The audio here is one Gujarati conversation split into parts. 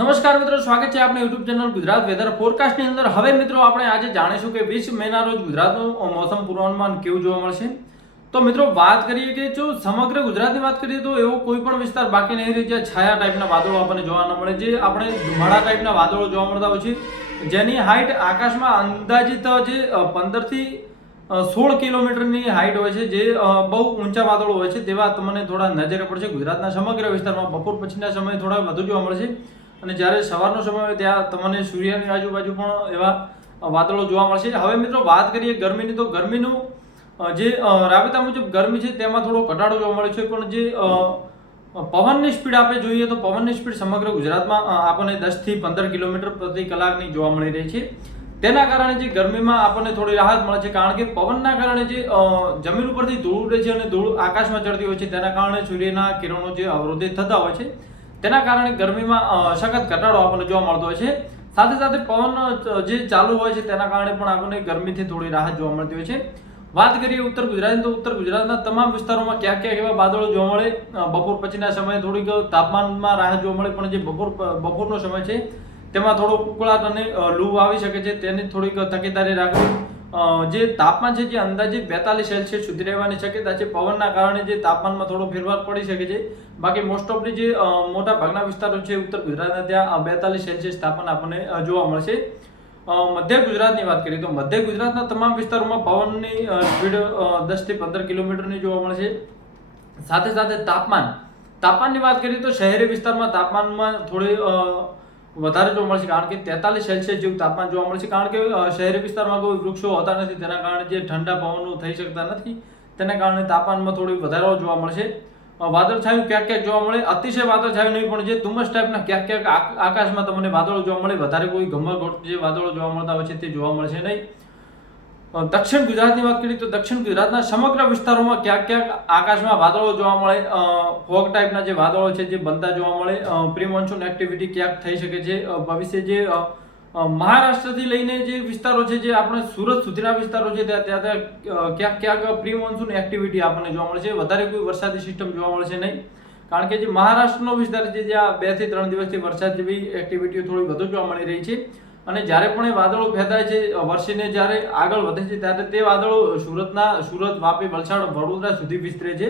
નમસ્કાર મિત્રો, સ્વાગત છે આપણી યુટ્યુબ ચેનલ ગુજરાત વેધર ફોરકાસ્ટની અંદર। હવે મિત્રો આપણે આજે જાણીશું કે 20 મેના રોજ ગુજરાતનું મોસમ પૂર્વાનુમાન કેવું જોવા મળશે। તો મિત્રો વાત કરીએ કે જો સમગ્ર ગુજરાતની વાત કરીએ તો એવો કોઈ પણ વિસ્તાર બાકી નહીં રહે જ્યાં છાયા ટાઈપના વાદળો આપણને જોવા ન મળે, જે આપણે ધુમાડા ટાઈપના વાદળો જોવા મળતા હોય છે, જેની હાઈટ આકાશમાં અંદાજિત જે 15 થી 16 કિલોમીટરની હાઈટ હોય છે, જે બહુ ઊંચા વાદળો હોય છે તેવા તમને થોડા નજરે પડશે। ગુજરાતના સમગ્ર વિસ્તારમાં બપોર પછીના સમયે થોડા વધુ જોવા મળશે અને જ્યારે સવારનો સમય હોય ત્યાં તમને સૂર્યની આજુબાજુ પણ એવા વાદળો જોવા મળશે। હવે મિત્રો વાત કરીએ ગરમીની, તો ગરમીનું જે રાબેતા મુજબ ગરમી છે તેમાં થોડો ઘટાડો જોવા મળે છે, પણ જે પવનની સ્પીડ આપણે જોઈએ તો પવનની સ્પીડ સમગ્ર ગુજરાતમાં આપણને 10 થી 15 કિલોમીટર પ્રતિ કલાકની જોવા મળી રહી છે। તેના કારણે જે ગરમીમાં આપણને થોડી રાહત મળે છે, કારણ કે પવનના કારણે જે જમીન ઉપરથી ધૂળ ઉડે છે અને ધૂળ આકાશમાં ચડતી હોય છે, તેના કારણે સૂર્યના કિરણો જે અવરોધિત થતા હોય છે તેના કારણે ગરમીમાં સખત ઘટાડો આપણને જોવા મળતો હોય છે। સાથે સાથે પવન જે ચાલુ હોય છે તેના કારણે પણ આપણને ગરમીથી થોડી રાહત જોવા મળતી હોય છે। વાત કરીએ ઉત્તર ગુજરાતની, તો ઉત્તર ગુજરાતના તમામ વિસ્તારોમાં ક્યાંક ક્યાંક એવા વાદળો જોવા મળે। બપોર પછીના સમયે થોડીક તાપમાનમાં રાહત જોવા મળે, પણ જે બપોરનો સમય છે તેમાં થોડો ઉકળાટ અને લૂ આવી શકે છે, તેની થોડીક તકેદારી રાખવી। જે તાપમાન છે જે અંદાજે 42 સેલ્સિયસ સુધી રહેવાની શક્યતા છે। પવનના કારણે જે તાપમાનમાં થોડો ફેરફાર પડી શકે છે, બાકી મોસ્ટ ઓફલી જે મોટા ભાગના વિસ્તારો છે ઉત્તર ગુજરાતના ત્યાં 42 સેલ્સિયસ તાપમાન આપણને જોવા મળશે। મધ્ય ગુજરાતની વાત કરીએ તો મધ્ય ગુજરાતના તમામ વિસ્તારોમાં પવનની સ્પીડ 10 થી 15 કિલોમીટરની જોવા મળશે। સાથે સાથે તાપમાનની વાત કરીએ તો શહેરી વિસ્તારમાં તાપમાનમાં થોડી વધારે જોવા મળશે, કારણ કે 43 સેલ્સિયસ જેવું તાપમાન જોવા મળશે, કારણ કે શહેરી વિસ્તારમાં કોઈ વૃક્ષો હોતા નથી, તેના કારણે જે ઠંડા પવનો થઈ શકતા નથી, તેના કારણે તાપમાનમાં થોડી વધારો જોવા મળશે। વાદળછાયું ક્યાંક ક્યાંક જોવા મળે, અતિશય વાદળછાયું નહીં, પણ જે ધુમ્મસ ટાઈપના ક્યાંક ક્યાંક આકાશમાં તમને વાદળો જોવા મળે, વધારે કોઈ ઘમઘટ જે વાદળો જોવા મળતા હોય છે તે જોવા મળશે નહીં। દક્ષિણ ગુજરાતની વાત કરીએ તો દક્ષિણ ગુજરાતના સમગ્ર વિસ્તારોમાં ક્યાંક ક્યાંક આકાશમાં વાદળો જોવા મળે, ફોગ ટાઈપના જે વાદળો છે જે બનતા જોવા મળે। પ્રી મોન્સૂન એક્ટિવિટી ક્યાંક થઈ શકે છે ભવિષ્ય, જે મહારાષ્ટ્રથી લઈને જે વિસ્તારો છે, જે આપણે સુરત સુધીના વિસ્તારો છે ત્યાં ક્યાંક ક્યાંક પ્રી મોન્સૂન એક્ટિવિટી આપણને જોવા મળે છે, વધારે કોઈ વરસાદી સિસ્ટમ જોવા મળશે નહીં, કારણ કે જે મહારાષ્ટ્રનો વિસ્તાર છે જ્યાં 2 થી 3 દિવસથી વરસાદ જેવી એક્ટિવિટીઓ થોડી વધુ જોવા મળી રહી છે। અને જ્યારે પણ એ વાદળો ફેલાય છે, વર્ષીને જ્યારે આગળ વધે છે ત્યારે તે વાદળો સુરત, વાપી, વલસાડ, વડોદરા સુધી વિસ્તરે છે,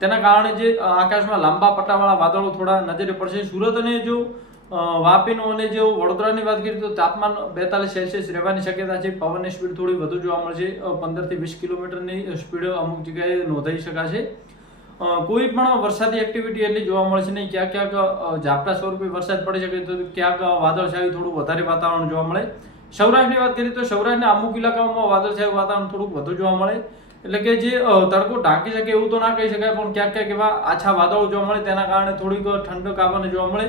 તેના કારણે જે આકાશમાં લાંબા પટ્ટાવાળા વાદળો થોડા નજરે પડશે। સુરત અને જો વાપીનું અને જો વડોદરાની વાત કરીએ તો તાપમાન 42 સેલ્સિયસ રહેવાની શક્યતા છે। પવનની સ્પીડ થોડી વધુ જોવા મળશે, 15 થી 20 કિલોમીટરની સ્પીડ અમુક જગ્યાએ નોંધાઈ શકાશે। કોઈ પણ વરસાદી એક્ટિવિટી એટલી જોવા મળશે નહીં, ક્યાંક ક્યાંક ઝાપટા સ્વરૂપે વરસાદ પડી શકે તો ક્યાંક વાદળછાયું થોડું વધારે વાતાવરણ જોવા મળે। સૌરાષ્ટ્રની વાત કરીએ તો સૌરાષ્ટ્રના અમુક ઇલાકાઓમાં વાદળછાયું વાતાવરણ થોડુંક વધુ જોવા મળે, એટલે કે જે તડકો ઢાંકી શકે એવું તો ના કહી શકાય, પણ ક્યાંક ક્યાંક એવા આછા વાદળો જોવા મળે, તેના કારણે થોડીક ઠંડક આપણને જોવા મળે।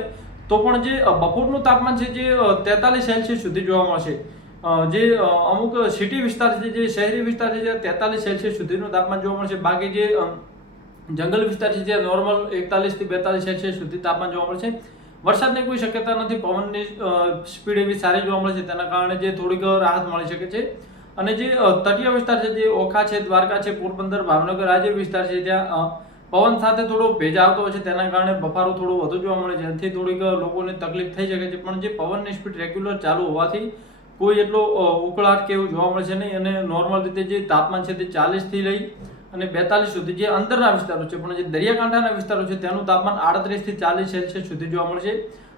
તો પણ જે બપોરનું તાપમાન છે જે 43 સેલ્સિયસ સુધી જોવા મળશે। જે અમુક સિટી વિસ્તાર છે, જે શહેરી વિસ્તાર છે, જે 43 સેલ્સિયસ સુધીનું તાપમાન જોવા મળશે, બાકી જે જંગલ વિસ્તાર છે જ્યાં નોર્મલ 41 થી 42 સેલ્સિયસ સુધી તાપમાન જોવા મળશે। વરસાદની કોઈ શક્યતા નથી, પવનની સ્પીડ એવી સારી જોવા મળશે, તેના કારણે જે થોડીક રાહત મળી શકે છે। અને જે તટીય વિસ્તાર છે, જે ઓખા છે, દ્વારકા છે, પોરબંદર, ભાવનગર આ જે વિસ્તાર છે ત્યાં પવન સાથે થોડો ભેજ આવતો હોય છે, તેના કારણે બફારો થોડો વધુ જોવા મળે છે, જેથી થોડીક લોકોને તકલીફ થઈ શકે છે, પણ જે પવનની સ્પીડ રેગ્યુલર ચાલુ હોવાથી કોઈ એટલો ઉકળાટ કે એવું જોવા મળશે નહીં, અને નોર્મલ રીતે જે તાપમાન છે તે 40 થી લઈ અને 42 સુધી જે અંદરના વિસ્તારો છે, પણ જે દરિયાકાંઠાના વિસ્તારો છે તેનું તાપમાન 38 થી 40 સેલ્સિયસ સુધી જોવા મળશે,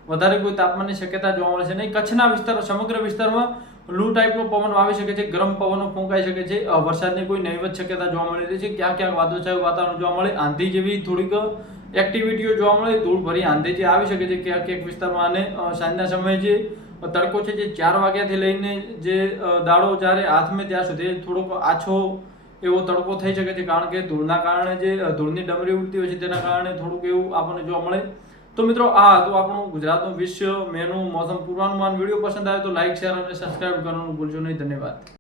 વધારે કોઈ તાપમાનની શક્યતા જોવા મળશે નહીં। કચ્છના વિસ્તારો, સમગ્ર વિસ્તારમાં લૂ ટાઈપનો પવન આવી શકે છે, ગરમ પવનો ફૂંકાઈ શકે છે, વરસાદની કોઈ નહીવત શક્યતા જોવા મળી રહી છે, ક્યાંક ક્યાંક વાદળછાયું વાતાવરણ જોવા મળે, આંધી જેવી થોડીક એક્ટિવિટીઓ જોવા મળે, ધૂળ ભરી આંધી જે આવી શકે છે ક્યાંક ક્યાંક વિસ્તારમાં। અને સાંજના સમયે જે તડકો છે જે 4 વાગ્યાથી લઈને જે દાડો જ્યારે હાથમે ત્યાં સુધી થોડોક આછો એવો તડકો થઈ શકે છે, કારણ કે ધૂળના કારણે જે ધૂળની ડમરી ઉડતી હોય છે તેના કારણે થોડુંક એવું આપણને જોવા મળે। તો મિત્રો આ હતું આપણું ગુજરાતનું 20 મેનું મોસમ પૂર્વાનુમાન। વિડીયો પસંદ આવે તો લાઈક, શેર અને સબસ્ક્રાઇબ કરવાનું ભૂલશો નહીં। ધન્યવાદ।